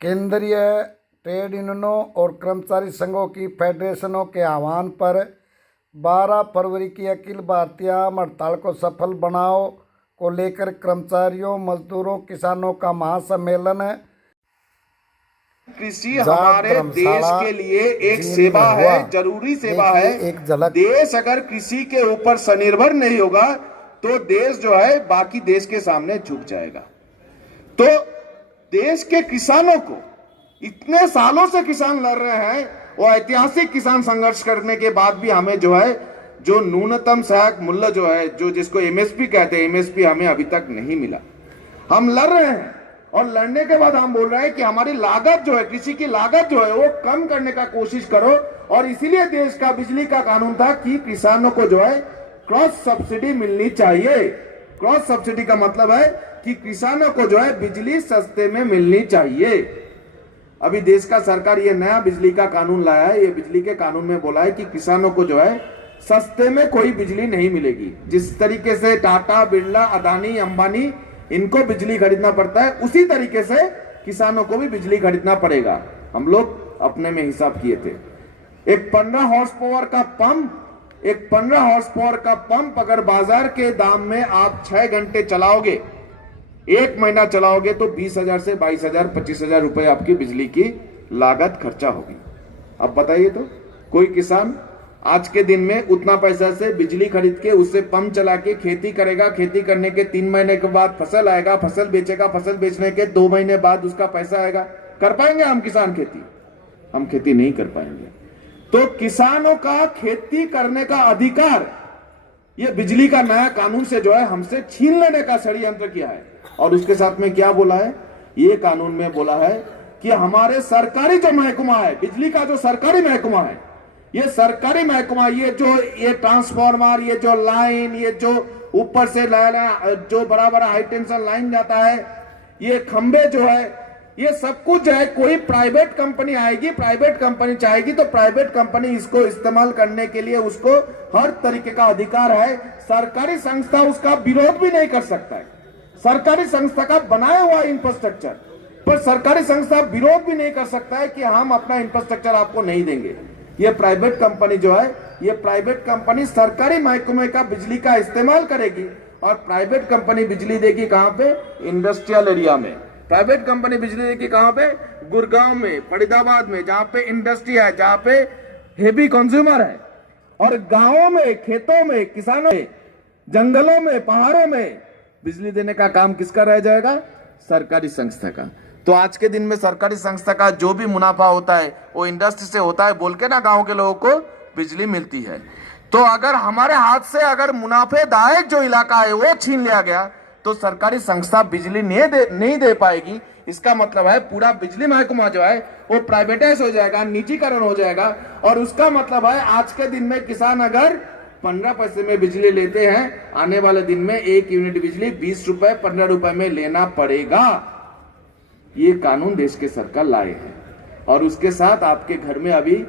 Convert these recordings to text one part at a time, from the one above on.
केंद्रीय ट्रेड यूनियनों और कर्मचारी संघों की फेडरेशनों के आह्वान पर 12 फरवरी की अखिल भारतीय हड़ताल को सफल बनाओ को लेकर कर्मचारियों, मजदूरों, किसानों का महासम्मेलन कृषि हमारे देश के लिए एक सेवा है, जरूरी सेवा है। एक झलक। देश अगर कृषि के ऊपर स्वनिर्भर नहीं होगा तो देश जो है बाकी देश के सामने झुक जाएगा। तो देश के किसानों को, इतने सालों से किसान लड़ रहे हैं, वो ऐतिहासिक किसान संघर्ष करने के बाद भी हमें जो है जो न्यूनतम सहायक मूल्य जो है, जो जिसको एमएसपी कहते हैं, एमएसपी हमें अभी तक नहीं मिला। हम लड़ रहे हैं और लड़ने के बाद हम बोल रहे हैं कि हमारी लागत जो है, कृषि की लागत जो है वो कम करने का कोशिश करो। और इसीलिए देश का बिजली का कानून था कि किसानों को जो है क्रॉस सब्सिडी मिलनी चाहिए। क्रॉस सब्सिडी का मतलब है कि किसानों को जो है बिजली सस्ते में मिलनी चाहिए। अभी देश का सरकार ये नया बिजली का कानून लाया है। ये बिजली के कानून में बोला है कि किसानों को जो है सस्ते में कोई बिजली नहीं मिलेगी। जिस तरीके से टाटा, बिरला, अदानी, अंबानी इनको बिजली खरीदना पड़ता है, उसी तरीके से किसानों को भी बिजली खरीदना पड़ेगा। हम लोग अपने में हिसाब किए थे। एक 15 हॉर्स पावर का पंप अगर बाजार के दाम में आप 6 घंटे चलाओगे, 1 महीना चलाओगे, तो 20,000 से 22,000, 25,000 रुपए आपकी बिजली की लागत खर्चा होगी। अब बताइए तो कोई किसान आज के दिन में उतना पैसा से बिजली खरीद के उससे पंप चला के खेती करेगा। खेती करने के 3 महीने के बाद फसल आएगा, फसल बेचेगा, फसल बेचने के 2 महीने बाद उसका पैसा आएगा। कर पाएंगे हम किसान खेती? हम खेती नहीं कर पाएंगे। तो किसानों का खेती करने का अधिकार ये बिजली का नया कानून से जो है हमसे छीन लेने का षड्यंत्र किया है। और उसके साथ में क्या बोला है? ये कानून में बोला है कि हमारे सरकारी जो महकमा है, बिजली का जो सरकारी महकमा है, ये सरकारी महकमा, ये ट्रांसफार्मर, ये जो लाइन, ये जो ऊपर से जो बड़ा बड़ा हाई टेंशन लाइन जाता है, ये खंबे जो है, ये सब कुछ जो है कोई प्राइवेट कंपनी आएगी, प्राइवेट कंपनी चाहेगी तो प्राइवेट कंपनी इसको इस्तेमाल करने के लिए उसको हर तरीके का अधिकार है। सरकारी संस्था उसका विरोध भी नहीं कर सकता है। सरकारी संस्था का बनाया हुआ इंफ्रास्ट्रक्चर पर सरकारी संस्था विरोध भी नहीं कर सकता है कि हम अपना इंफ्रास्ट्रक्चर आपको नहीं देंगे। ये प्राइवेट कंपनी जो है, ये प्राइवेट कंपनी सरकारी महकमे का बिजली का इस्तेमाल करेगी और प्राइवेट कंपनी बिजली देगी कहां पे? इंडस्ट्रियल एरिया में। प्राइवेट कंपनी बिजली देगी कहां पे? गुड़गांव में, फरीदाबाद में, जहां पे इंडस्ट्री है, जहां पे हेवी कंज्यूमर है। और गांवों में, खेतों में, किसानों में, जंगलों में, पहाड़ों में बिजली देने का काम किसका रह जाएगा? सरकारी संस्था का। तो आज के दिन में सरकारी संस्था का जो भी मुनाफा होता है वो इंडस्ट्री से होता है बोल के ना गांव के लोगों को बिजली मिलती है। तो अगर हमारे हाथ से अगर मुनाफेदायक जो इलाका है वो छीन लिया गया तो सरकारी संस्था बिजली नहीं दे पाएगी। इसका मतलब है पूरा बिजली महकमा जो है वो प्राइवेटाइज हो जाएगा, निजीकरण हो जाएगा। और उसका मतलब है आज के दिन में किसान अगर 15 पैसे में बिजली लेते हैं, आने वाले दिन में 1 यूनिट बिजली 20 रुपए, 15 रुपए में लेना पड़ेगा। ये कानून देश के सरकार लाए हैं। और उसके साथ आपके घर में अभी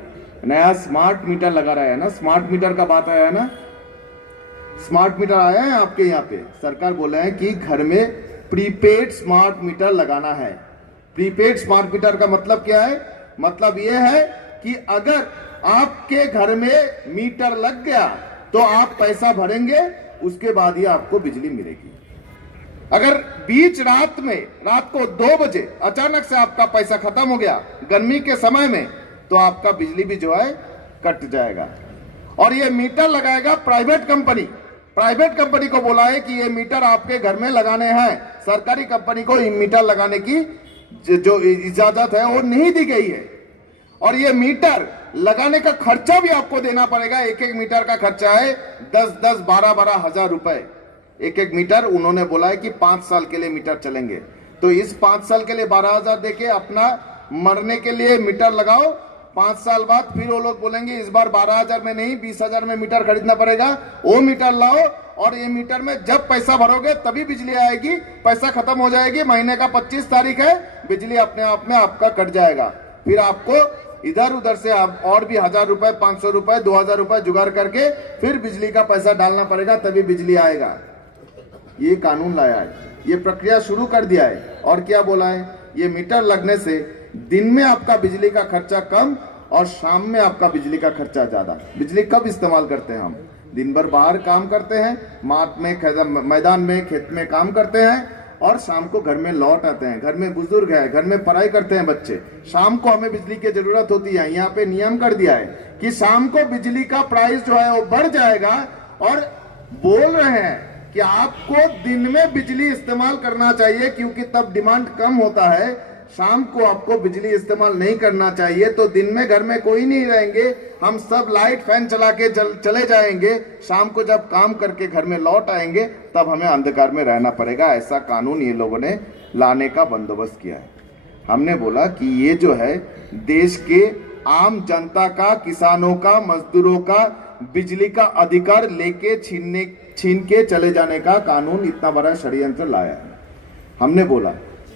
नया स्मार्ट मीटर लगा रहा है ना, स्मार्ट मीटर का बात आया है ना, स्मार्ट मीटर आया है आपके यहाँ पे। सरकार बोला है कि घर में प्रीपेड स्मार्ट मीटर लगाना है। प्रीपेड स्मार्ट मीटर का मतलब क्या है? मतलब ये है कि अगर आपके घर में मीटर लग गया तो आप पैसा भरेंगे, उसके बाद ही आपको बिजली मिलेगी। अगर बीच रात में, रात को 2 बजे अचानक से आपका पैसा खत्म हो गया गर्मी के समय में, तो आपका बिजली भी जो है कट जाएगा। और ये मीटर लगाएगा प्राइवेट कंपनी। प्राइवेट कंपनी को बोला है कि ये मीटर आपके घर में लगाने हैं। सरकारी कंपनी को मीटर लगाने की जो इजाजत है वो नहीं दी गई है। और ये मीटर लगाने का खर्चा भी आपको देना पड़ेगा। एक मीटर का खर्चा है 10-10, 12-12 हजार रुपए एक मीटर। उन्होंने बोला है कि 5 साल के लिए मीटर चलेंगे। तो इस 5 साल के लिए 12,000 देके अपना मरने के लिए मीटर लगाओ। 5 साल बाद फिर वो लोग बोलेंगे इस बार 12,000 में नहीं 20,000 में मीटर खरीदना पड़ेगा। वो मीटर लाओ और ये मीटर में जब पैसा भरोगे तभी बिजली आएगी। पैसा खत्म हो जाएगी, महीने का 25 तारीख है, बिजली अपने आप में आपका कट जाएगा। फिर आपको इधर उधर से आप और भी 1,000 रुपए, 500 रुपए, 2,000 रुपए जुगाड़ करके फिर बिजली का पैसा डालना पड़ेगा, तभी बिजली आएगा। ये कानून लाया है, ये प्रक्रिया शुरू कर दिया है। और क्या बोला है ये मीटर लगने से दिन में आपका बिजली का खर्चा कम और शाम में आपका बिजली का खर्चा ज्यादा। बिजली कब इस्तेमाल करते हैं हम? दिन भर बाहर काम करते हैं, माठ में, मैदान में, खेत में काम करते हैं और शाम को घर में लौट आते हैं। घर में बुजुर्ग है, घर में पढ़ाई करते हैं बच्चे, शाम को हमें बिजली की जरूरत होती है। यहाँ पे नियम कर दिया है कि शाम को बिजली का प्राइस जो है वो बढ़ जाएगा और बोल रहे हैं कि आपको दिन में बिजली इस्तेमाल करना चाहिए क्योंकि तब डिमांड कम होता है। शाम को आपको बिजली इस्तेमाल नहीं करना चाहिए। तो दिन में घर में कोई नहीं रहेंगे, हम सब लाइट फैन चला के चले जाएंगे। शाम को जब काम करके घर में लौट आएंगे तब हमें अंधकार में रहना पड़ेगा। ऐसा कानून ये लोगों ने लाने का बंदोबस्त किया है। हमने बोला कि ये जो है देश के आम जनता का, किसानों का, मजदूरों का बिजली का अधिकार लेके छीन के चले जाने का कानून इतना बड़ा षड्यंत्र लाया है। हमने बोला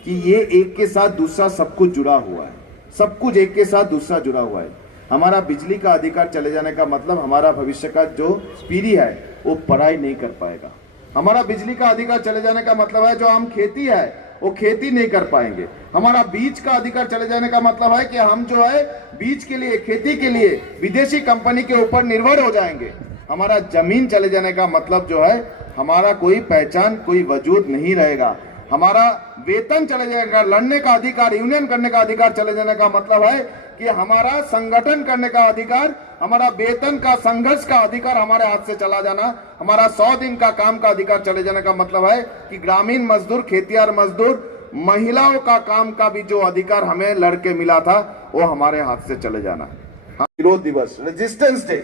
कि ये एक के साथ दूसरा सब कुछ जुड़ा हुआ है, सब कुछ एक के साथ दूसरा जुड़ा हुआ है। हमारा बिजली का अधिकार चले जाने का मतलब हमारा भविष्य का जो पीढ़ी है वो पढ़ाई नहीं कर पाएगा। हमारा बिजली का अधिकार चले जाने का मतलब है जो हम खेती है वो खेती नहीं कर पाएंगे। हमारा बीज का अधिकार चले जाने का मतलब है कि हम जो है बीज के लिए, खेती के लिए विदेशी कंपनी के ऊपर निर्भर हो जाएंगे। हमारा जमीन चले जाने का मतलब जो है हमारा कोई पहचान, कोई वजूद नहीं रहेगा। हमारा वेतन चले जाएगा, लड़ने का अधिकार, यूनियन करने का अधिकार चले जाने का मतलब है कि हमारा संगठन करने का अधिकार, हमारा वेतन का, संघर्ष का अधिकार हमारे हाथ से चला जाना, हमारा 100 दिन का काम का अधिकार चले जाने का मतलब है कि ग्रामीण मजदूर, खेतियार मजदूर, महिलाओं का काम का भी जो अधिकार हमें लड़के मिला था वो हमारे हाथ से चले जाना है। विरोध दिवस, रेजिस्टेंस डे,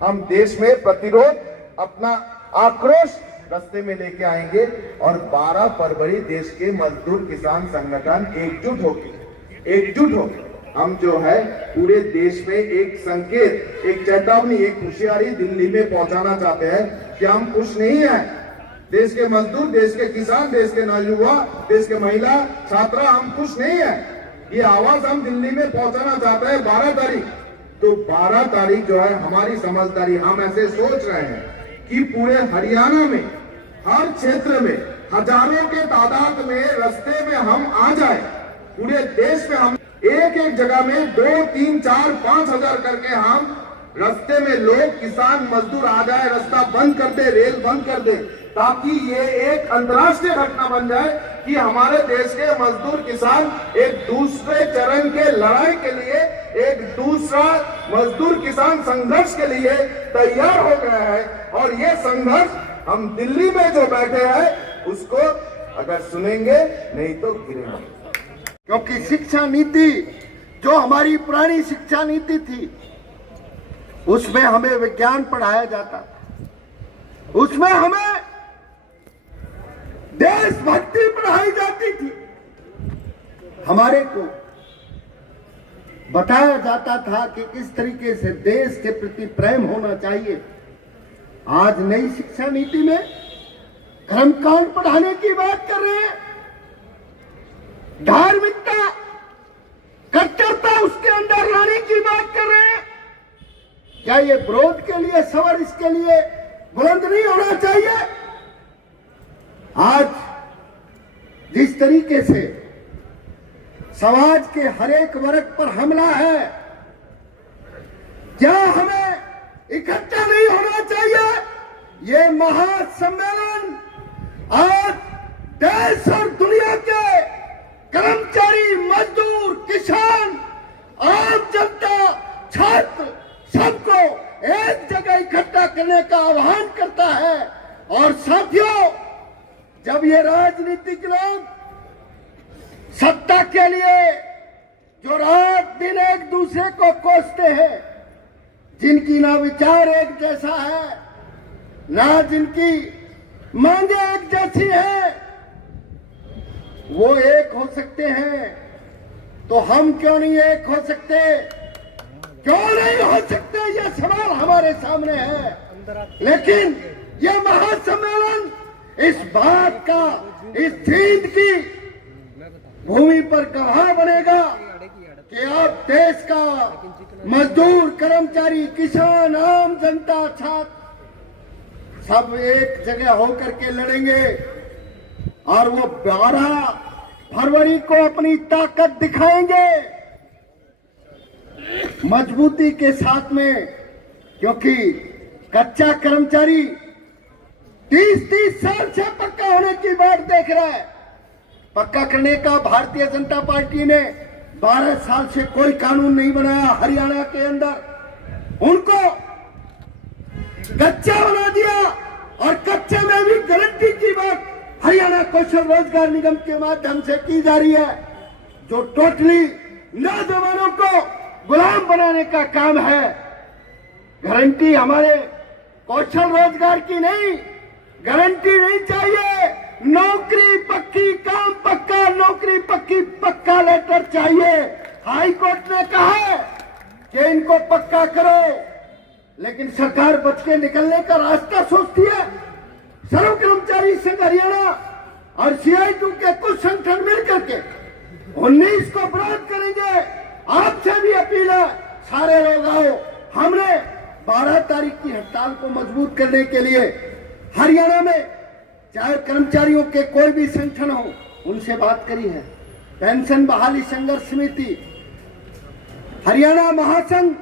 हम देश में प्रतिरोध, अपना आक्रोश रास्ते में लेके आएंगे और 12 फरवरी देश के मजदूर किसान संगठन एकजुट होके हम जो है पूरे देश में एक संकेत, एक चेतावनी, एक होशियारी दिल्ली में पहुंचाना चाहते हैं कि हम खुश नहीं हैं। देश के मजदूर, देश के किसान, देश के नौजुवान, देश के महिला, छात्रा, हम खुश नहीं हैं। ये आवाज हम दिल्ली में पहुंचाना चाहते हैं 12 तारीख। तो 12 तारीख जो है हमारी समझदारी, हम ऐसे सोच रहे हैं कि पूरे हरियाणा में हर क्षेत्र में हजारों के तादाद में रास्ते में हम आ जाए। पूरे देश में हम एक जगह में 2, 3, 4, 5 हजार करके हम रास्ते में लोग, किसान, मजदूर आ जाए, रास्ता बंद कर दे, रेल बंद कर दे, ताकि ये एक अंतर्राष्ट्रीय घटना बन जाए कि हमारे देश के मजदूर, किसान एक दूसरे चरण के लड़ाई के लिए, एक दूसरा मजदूर किसान संघर्ष के लिए तैयार हो गया है। और ये संघर्ष हम दिल्ली में जो बैठे हैं उसको अगर सुनेंगे नहीं तो गिरेंगे। क्योंकि शिक्षा नीति जो हमारी पुरानी शिक्षा नीति थी उसमें हमें विज्ञान पढ़ाया जाता था, उसमें हमें देशभक्ति पढ़ाई जाती थी, हमारे को बताया जाता था कि किस तरीके से देश के प्रति प्रेम होना चाहिए। आज नई शिक्षा नीति में कर्मकांड पढ़ाने की बात कर रहे हैं, धार्मिकता, कट्टरता उसके अंदर लाने की बात कर रहे हैं। क्या ये विरोध के लिए, सवाल इसके लिए बुलंद नहीं होना चाहिए? आज जिस तरीके से समाज के हर एक वर्ग पर हमला है, क्या हमें इकट्ठा नहीं होना चाहिए? ये महासम्मेलन आज देश और दुनिया के कर्मचारी, मजदूर, किसान, आम जनता, छात्र सबको एक जगह इकट्ठा करने का आह्वान करता है। और साथियों, जब ये राजनीतिक लोग सत्ता के लिए जो रात दिन एक दूसरे को कोसते हैं, जिनकी ना विचार एक जैसा है, ना जिनकी मांगे एक जैसी है, वो एक हो सकते हैं, तो हम क्यों नहीं एक हो सकते? क्यों नहीं हो सकते? ये सवाल हमारे सामने है। लेकिन ये महासम्मेलन इस बात का, इस जीत की भूमि पर गवाह बनेगा कि आप देश का मजदूर, कर्मचारी, किसान, आम जनता, छात्र सब एक जगह होकर के लड़ेंगे। और वो 12 फरवरी को अपनी ताकत दिखाएंगे मजबूती के साथ में, क्योंकि कच्चा कर्मचारी 30-30 साल से पक्का होने की बात देख रहा है। पक्का करने का भारतीय जनता पार्टी ने 12 साल से कोई कानून नहीं बनाया हरियाणा के अंदर, उनको कच्चा बना दिया और कच्चे में भी गारंटी की बात हरियाणा कौशल रोजगार निगम के माध्यम से की जा रही है, जो टोटली नौजवानों को गुलाम बनाने का काम है। गारंटी हमारे कौशल रोजगार की नहीं, गारंटी नहीं चाहिए, नौकरी पक्की, काम पक्का, नौकरी पक्की, पक्का लेटर चाहिए। हाई कोर्ट ने कहा है कि इनको पक्का करो, लेकिन सरकार बच के निकलने का रास्ता सोचती है। सर्व कर्मचारी संघ हरियाणा और CI2 के कुछ संगठन मिलकर के 19 को विरोध करेंगे। आपसे भी अपील है, सारे लोग आओ। हमने 12 तारीख की हड़ताल को मजबूत करने के लिए हरियाणा में चाहे कर्मचारियों के कोई भी संगठन हो, उनसे बात करी है। पेंशन बहाली संघर्ष समिति, हरियाणा महासंघ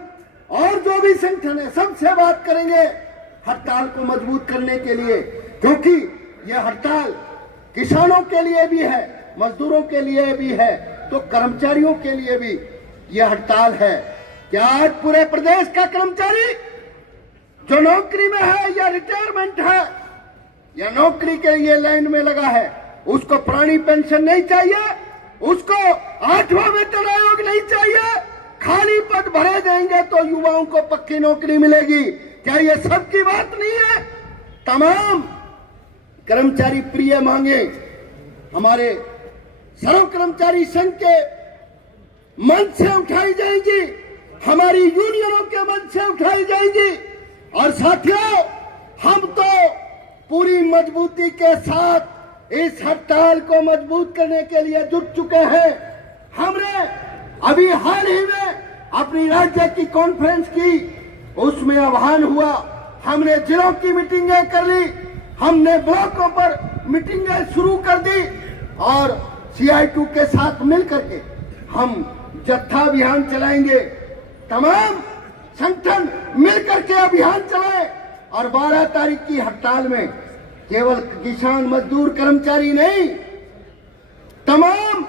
और जो भी संगठन है, सबसे बात करेंगे हड़ताल को मजबूत करने के लिए, क्योंकि यह हड़ताल किसानों के लिए भी है, मजदूरों के लिए भी है, तो कर्मचारियों के लिए भी यह हड़ताल है। क्या आज पूरे प्रदेश का कर्मचारी जो नौकरी में है या रिटायरमेंट है या नौकरी के लिए लाइन में लगा है, उसको पुरानी पेंशन नहीं चाहिए, उसको 8वां वेतन आयोग नहीं चाहिए, खाली पद भरे जाएंगे तो युवाओं को पक्की नौकरी मिलेगी? क्या ये सबकी बात नहीं है? तमाम कर्मचारी प्रिय मांगे हमारे सर्व कर्मचारी संघ के मंच से उठाई जाएगी, हमारी यूनियनों के मंच से उठाई जाएगी। और साथियों, हम तो पूरी मजबूती के साथ इस हड़ताल को मजबूत करने के लिए जुट चुके हैं। हमने अभी हाल ही में अपनी राज्य की कॉन्फ्रेंस की, उसमें आह्वान हुआ, हमने जिलों की मीटिंगें कर ली, हमने ब्लॉकों पर मीटिंगें शुरू कर दी और CI2 के साथ मिलकर के हम जत्था अभियान चलाएंगे। तमाम संगठन मिलकर के अभियान चलाएं और 12 तारीख की हड़ताल में केवल किसान, मजदूर, कर्मचारी नहीं, तमाम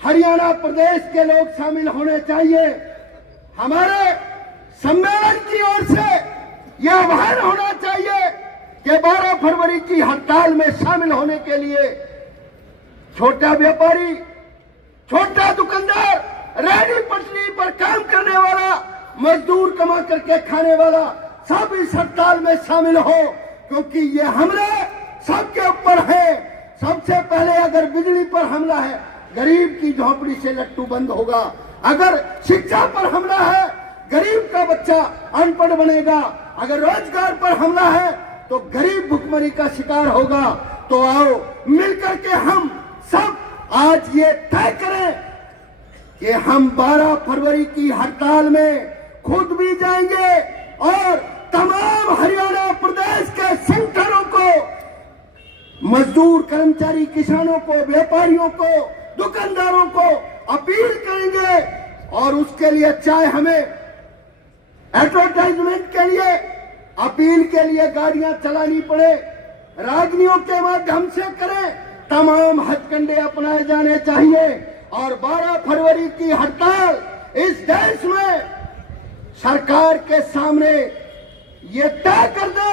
हरियाणा प्रदेश के लोग शामिल होने चाहिए। हमारे सम्मेलन की ओर से यह आह्वान होना चाहिए कि 12 फरवरी की हड़ताल में शामिल होने के लिए छोटा व्यापारी, छोटा दुकानदार, रेहड़ी पटरी पर काम करने वाला, मजदूर कमा करके खाने वाला, सब इस हड़ताल में शामिल हो, क्योंकि ये हमले सबके ऊपर है। सबसे पहले अगर बिजली पर हमला है, गरीब की झोपड़ी से लट्टू बंद होगा। अगर शिक्षा पर हमला है, गरीब का बच्चा अनपढ़ बनेगा। अगर रोजगार पर हमला है तो गरीब भुखमरी का शिकार होगा। तो आओ मिलकर के हम सब आज ये तय करें कि हम 12 फरवरी की हड़ताल में खुद भी जाएंगे और तमाम हरियाणा प्रदेश के संगठनों को, मजदूर, कर्मचारी, किसानों को, व्यापारियों को, दुकानदारों को अपील करेंगे। और उसके लिए चाहे हमें एडवर्टाइजमेंट के लिए, अपील के लिए गाड़ियां चलानी पड़े, रागनियों के माध्यम से करें, तमाम हथकंडे अपनाए जाने चाहिए। और 12 फरवरी की हड़ताल इस देश में सरकार के सामने ये तय कर दे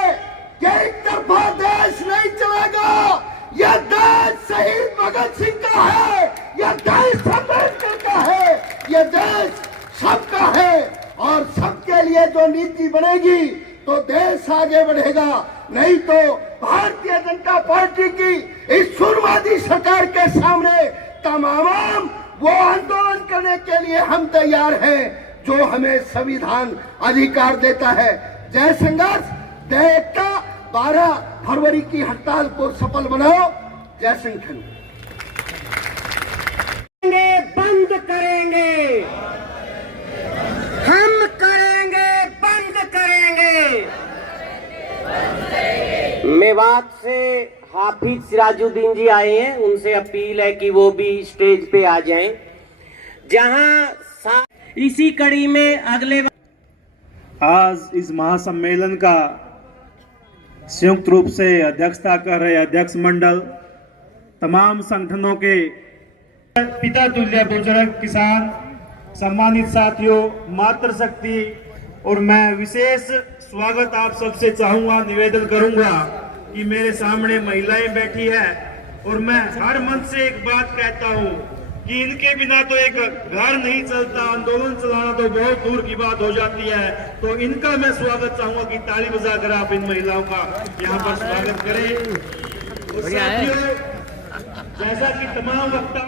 कि एक तरफा देश नहीं चलेगा। यह देश शहीद भगत सिंह का है, यह देश अम्बेडकर का है, यह देश सबका है। और सबके लिए जो नीति बनेगी तो देश आगे बढ़ेगा। नहीं तो भारतीय जनता पार्टी की इस सुरवादी सरकार के सामने तमाम वो आंदोलन करने के लिए हम तैयार हैं जो हमें संविधान अधिकार देता है। जय संघर्ष, जय एकता। 12 फरवरी की हड़ताल को सफल बनाओ। जय संगठन। बंद करेंगे, हम करेंगे, बंद करेंगे। मेवात से हाफिज सिराजुद्दीन जी आए हैं, उनसे अपील है कि वो भी स्टेज पे आ जाएं। इसी कड़ी में अगले आज इस महासम्मेलन का संयुक्त रूप से अध्यक्षता कर रहे अध्यक्ष मंडल, तमाम संगठनों के पिता तुल्य बुजुर्ग किसान, सम्मानित साथियों, मातृशक्ति, और मैं विशेष स्वागत आप सबसे चाहूंगा, निवेदन करूंगा कि मेरे सामने महिलाएं बैठी है और मैं हर मन से एक बात कहता हूं कि इनके बिना तो एक घर नहीं चलता, आंदोलन चलाना तो बहुत दूर की बात हो जाती है। तो इनका मैं स्वागत चाहूंगा कि ताली बजाकर आप इन महिलाओं का यहाँ पर स्वागत करें। और साथियों, जैसा कि तमाम वक्ता